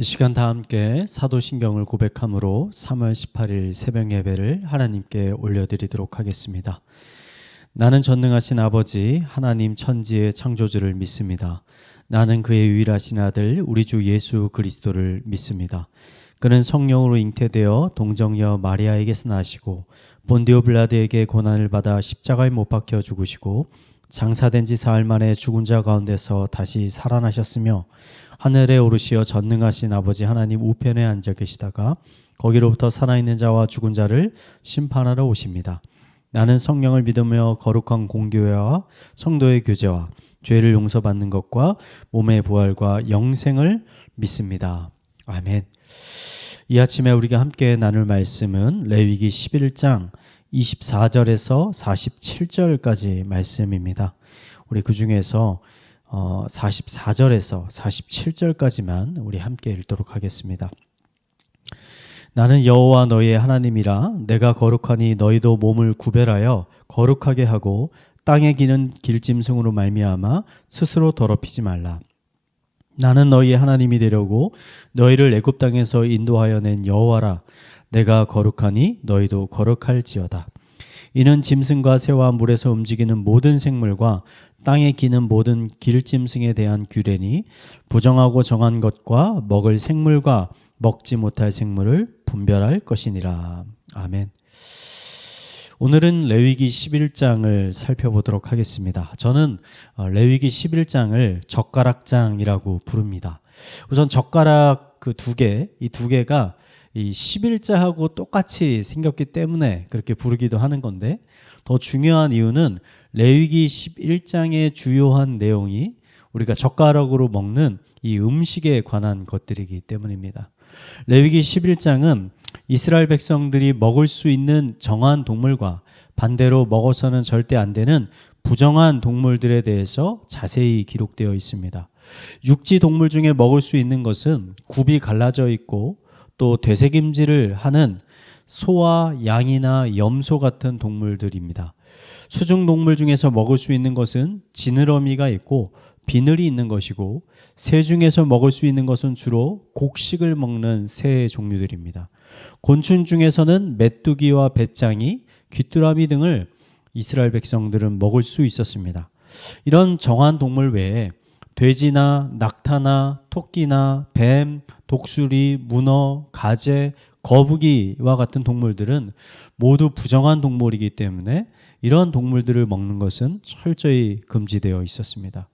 이 시간 다 함께 사도신경을 고백함으로 3월 18일 새벽 예배를 하나님께 올려드리도록 하겠습니다. 나는 전능하신 아버지 하나님 천지의 창조주를 믿습니다. 나는 그의 유일하신 아들 우리 주 예수 그리스도를 믿습니다. 그는 성령으로 잉태되어 동정녀 마리아에게서 나시고 본디오 빌라드에게 고난을 받아 십자가에 못 박혀 죽으시고 장사된 지 사흘 만에 죽은 자 가운데서 다시 살아나셨으며 하늘에 오르시어 전능하신 아버지 하나님 우편에 앉아 계시다가 거기로부터 살아있는 자와 죽은 자를 심판하러 오십니다. 나는 성령을 믿으며 거룩한 공교회와 성도의 교제와 죄를 용서받는 것과 몸의 부활과 영생을 믿습니다. 아멘. 이 아침에 우리가 함께 나눌 말씀은 레위기 11장 24절에서 47절까지 말씀입니다. 우리 그 중에서 44절에서 47절까지만 우리 함께 읽도록 하겠습니다. 나는 여호와 너희의 하나님이라. 내가 거룩하니 너희도 몸을 구별하여 거룩하게 하고 땅에 기는 길짐승으로 말미암아 스스로 더럽히지 말라. 나는 너희의 하나님이 되려고 너희를 애굽 땅에서 인도하여 낸 여호와라. 내가 거룩하니 너희도 거룩할지어다. 이는 짐승과 새와 물에서 움직이는 모든 생물과 땅에 기는 모든 길짐승에 대한 규례니 부정하고 정한 것과 먹을 생물과 먹지 못할 생물을 분별할 것이니라. 아멘. 오늘은 레위기 11장을 살펴보도록 하겠습니다. 저는 레위기 11장을 젓가락장이라고 부릅니다. 우선 젓가락 그 두 개, 이 두 개가 이 11자하고 똑같이 생겼기 때문에 그렇게 부르기도 하는 건데, 더 중요한 이유는 레위기 11장의 주요한 내용이 우리가 젓가락으로 먹는 이 음식에 관한 것들이기 때문입니다. 레위기 11장은 이스라엘 백성들이 먹을 수 있는 정한 동물과 반대로 먹어서는 절대 안 되는 부정한 동물들에 대해서 자세히 기록되어 있습니다. 육지 동물 중에 먹을 수 있는 것은 굽이 갈라져 있고 또 되새김질을 하는 소와 양이나 염소 같은 동물들입니다. 수중 동물 중에서 먹을 수 있는 것은 지느러미가 있고 비늘이 있는 것이고, 새 중에서 먹을 수 있는 것은 주로 곡식을 먹는 새 종류들입니다. 곤충 중에서는 메뚜기와 배짱이, 귀뚜라미 등을 이스라엘 백성들은 먹을 수 있었습니다. 이런 정한 동물 외에 돼지나 낙타나 토끼나 뱀, 독수리, 문어, 가재, 거북이와 같은 동물들은 모두 부정한 동물이기 때문에 이런 동물들을 먹는 것은 철저히 금지되어 있었습니다.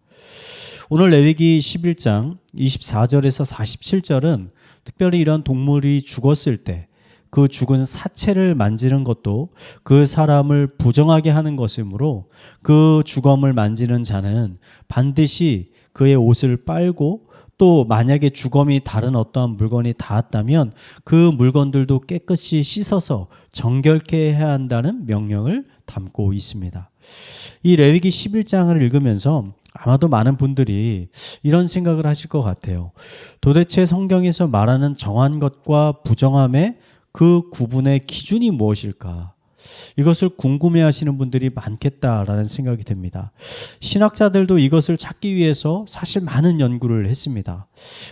오늘 레위기 11장 24절에서 47절은 특별히 이런 동물이 죽었을 때 그 죽은 사체를 만지는 것도 그 사람을 부정하게 하는 것이므로 그 주검을 만지는 자는 반드시 그의 옷을 빨고, 또 만약에 주검이 다른 어떠한 물건이 닿았다면 그 물건들도 깨끗이 씻어서 정결케 해야 한다는 명령을 담고 있습니다. 이 레위기 11장을 읽으면서 아마도 많은 분들이 이런 생각을 하실 것 같아요. 도대체 성경에서 말하는 정한 것과 부정함의 그 구분의 기준이 무엇일까? 이것을 궁금해하시는 분들이 많겠다라는 생각이 듭니다. 신학자들도 이것을 찾기 위해서 사실 많은 연구를 했습니다.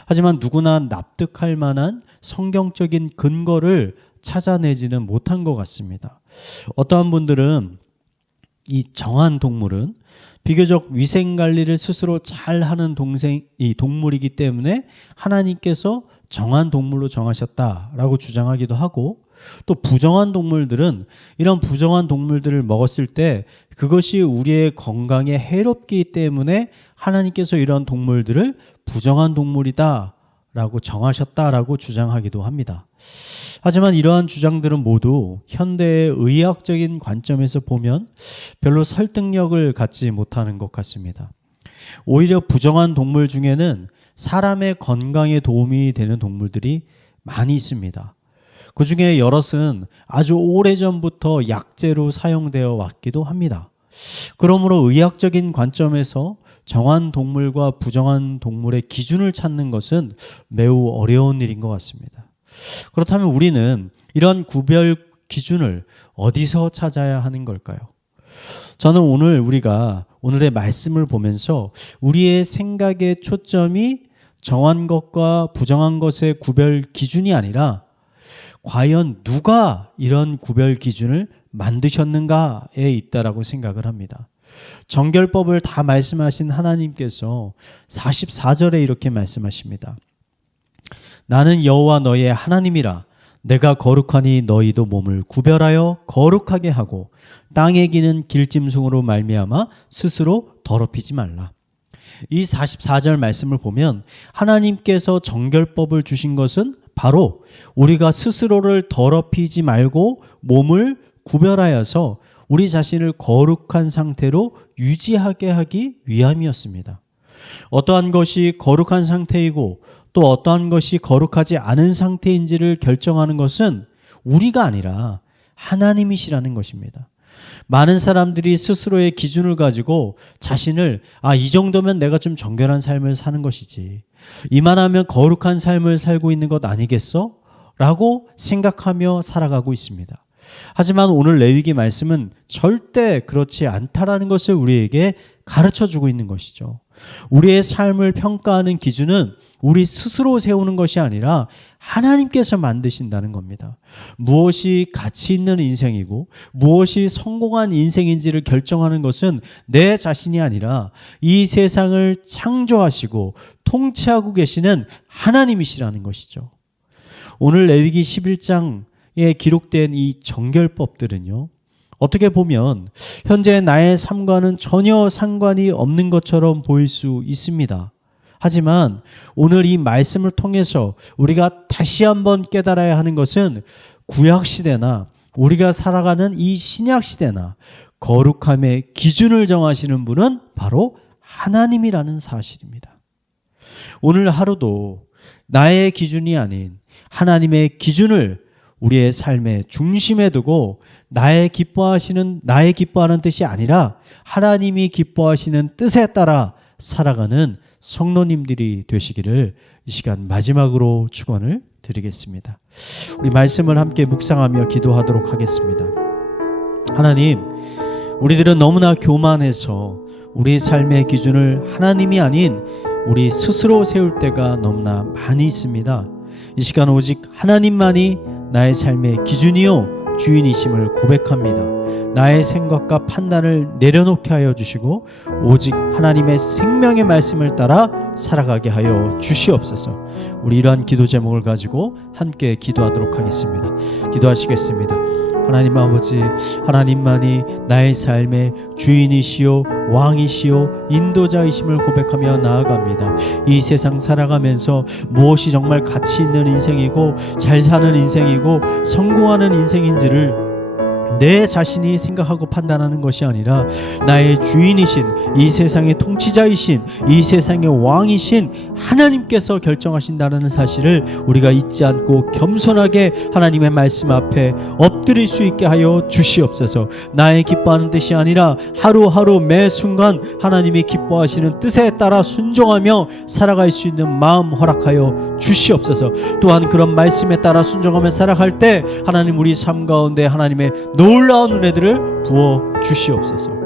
하지만 누구나 납득할 만한 성경적인 근거를 찾아내지는 못한 것 같습니다. 어떠한 분들은 이 정한 동물은 비교적 위생관리를 스스로 잘하는 동물이기 때문에 하나님께서 정한 동물로 정하셨다라고 주장하기도 하고, 또 부정한 동물들은 이런 부정한 동물들을 먹었을 때 그것이 우리의 건강에 해롭기 때문에 하나님께서 이런 동물들을 부정한 동물이다 라고 정하셨다라고 주장하기도 합니다. 하지만 이러한 주장들은 모두 현대의 의학적인 관점에서 보면 별로 설득력을 갖지 못하는 것 같습니다. 오히려 부정한 동물 중에는 사람의 건강에 도움이 되는 동물들이 많이 있습니다. 그 중에 여럿은 아주 오래전부터 약재로 사용되어 왔기도 합니다. 그러므로 의학적인 관점에서 정한 동물과 부정한 동물의 기준을 찾는 것은 매우 어려운 일인 것 같습니다. 그렇다면 우리는 이런 구별 기준을 어디서 찾아야 하는 걸까요? 저는 오늘 우리가 오늘의 말씀을 보면서 우리의 생각의 초점이 정한 것과 부정한 것의 구별 기준이 아니라 과연 누가 이런 구별 기준을 만드셨는가에 있다라고 생각을 합니다. 정결법을 다 말씀하신 하나님께서 44절에 이렇게 말씀하십니다. 나는 여호와 너의 하나님이라. 내가 거룩하니 너희도 몸을 구별하여 거룩하게 하고 땅에 기는 길짐승으로 말미암아 스스로 더럽히지 말라. 이 44절 말씀을 보면 하나님께서 정결법을 주신 것은 바로 우리가 스스로를 더럽히지 말고 몸을 구별하여서 우리 자신을 거룩한 상태로 유지하게 하기 위함이었습니다. 어떠한 것이 거룩한 상태이고 또 어떠한 것이 거룩하지 않은 상태인지를 결정하는 것은 우리가 아니라 하나님이시라는 것입니다. 많은 사람들이 스스로의 기준을 가지고 자신을 이 정도면 내가 좀 정결한 삶을 사는 것이지, 이만하면 거룩한 삶을 살고 있는 것 아니겠어? 라고 생각하며 살아가고 있습니다. 하지만 오늘 레위기 말씀은 절대 그렇지 않다라는 것을 우리에게 가르쳐주고 있는 것이죠. 우리의 삶을 평가하는 기준은 우리 스스로 세우는 것이 아니라 하나님께서 만드신다는 겁니다. 무엇이 가치 있는 인생이고 무엇이 성공한 인생인지를 결정하는 것은 내 자신이 아니라 이 세상을 창조하시고 통치하고 계시는 하나님이시라는 것이죠. 오늘 레위기 11장에 기록된 이 정결법들은요, 어떻게 보면 현재 나의 삶과는 전혀 상관이 없는 것처럼 보일 수 있습니다. 하지만 오늘 이 말씀을 통해서 우리가 다시 한번 깨달아야 하는 것은 구약시대나 우리가 살아가는 이 신약시대나 거룩함의 기준을 정하시는 분은 바로 하나님이라는 사실입니다. 오늘 하루도 나의 기준이 아닌 하나님의 기준을 우리의 삶의 중심에 두고 나의 기뻐하는 뜻이 아니라 하나님이 기뻐하시는 뜻에 따라 살아가는 성도님들이 되시기를 이 시간 마지막으로 축원을 드리겠습니다. 우리 말씀을 함께 묵상하며 기도하도록 하겠습니다. 하나님, 우리들은 너무나 교만해서 우리 삶의 기준을 하나님이 아닌 우리 스스로 세울 때가 너무나 많이 있습니다. 이 시간 오직 하나님만이 나의 삶의 기준이요 주인이심을 고백합니다. 나의 생각과 판단을 내려놓게 하여 주시고 오직 하나님의 생명의 말씀을 따라 살아가게 하여 주시옵소서. 우리 이러한 기도 제목을 가지고 함께 기도하도록 하겠습니다. 기도하시겠습니다. 하나님 아버지, 하나님만이 나의 삶의 주인이시요 왕이시요 인도자이심을 고백하며 나아갑니다. 이 세상 살아가면서 무엇이 정말 가치 있는 인생이고 잘 사는 인생이고 성공하는 인생인지를 내 자신이 생각하고 판단하는 것이 아니라 나의 주인이신, 이 세상의 통치자이신, 이 세상의 왕이신 하나님께서 결정하신다는 사실을 우리가 잊지 않고 겸손하게 하나님의 말씀 앞에 엎드릴 수 있게 하여 주시옵소서. 나의 기뻐하는 뜻이 아니라 하루하루 매 순간 하나님이 기뻐하시는 뜻에 따라 순종하며 살아갈 수 있는 마음 허락하여 주시옵소서. 또한 그런 말씀에 따라 순종하며 살아갈 때 하나님 우리 삶 가운데 하나님의 놀라운 은혜들을 부어 주시옵소서.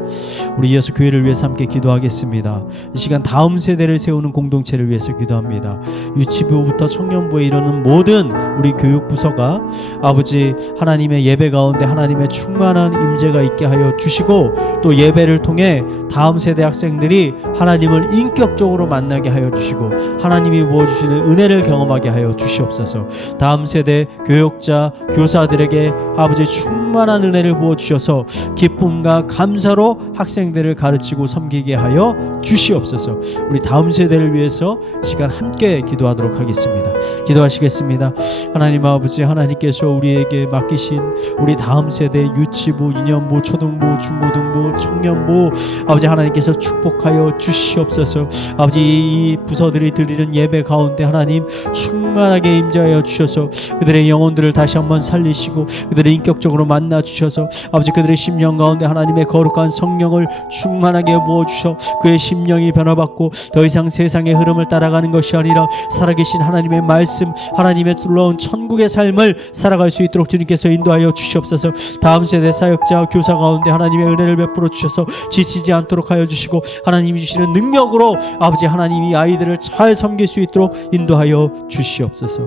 우리 이어서 교회를 위해서 함께 기도하겠습니다. 이 시간 다음 세대를 세우는 공동체를 위해서 기도합니다. 유치부부터 청년부에 이르는 모든 우리 교육부서가 아버지 하나님의 예배 가운데 하나님의 충만한 임재가 있게 하여 주시고 또 예배를 통해 다음 세대 학생들이 하나님을 인격적으로 만나게 하여 주시고 하나님이 부어주시는 은혜를 경험하게 하여 주시옵소서. 다음 세대 교육자, 교사들에게 아버지 충만한 은혜를 부어주셔서 기쁨과 감사로 학생들을 가르치고 섬기게 하여 주시옵소서. 우리 다음 세대를 위해서 시간 함께 기도하도록 하겠습니다. 기도하시겠습니다. 하나님 아버지, 하나님께서 우리에게 맡기신 우리 다음 세대 유치부, 유년부, 초등부, 중고등부, 청년부 아버지 하나님께서 축복하여 주시옵소서. 아버지 이 부서들이 드리는 예배 가운데 하나님 충만하게 임재하여 주셔서 그들의 영혼들을 다시 한번 살리시고 그들을 인격적으로 만나 주셔서 아버지 그들의 심령 가운데 하나님의 거룩한 성령을 충만하게 부어주셔 그의 심령이 변화받고 더 이상 세상의 흐름을 따라가는 것이 아니라 살아계신 하나님의 말씀, 하나님의 놀라운 천국의 삶을 살아갈 수 있도록 주님께서 인도하여 주시옵소서. 다음 세대 사역자 교사 가운데 하나님의 은혜를 베풀어 주셔서 지치지 않도록 하여 주시고, 하나님이 주시는 능력으로 아버지 하나님이 아이들을 잘 섬길 수 있도록 인도하여 주시옵소서.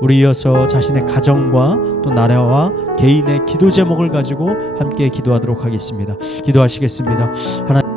우리 이어서 자신의 가정과 또 나라와 개인의 기도 제목을 가지고 함께 기도하도록 하겠습니다. 기도하시겠습니다. 하나님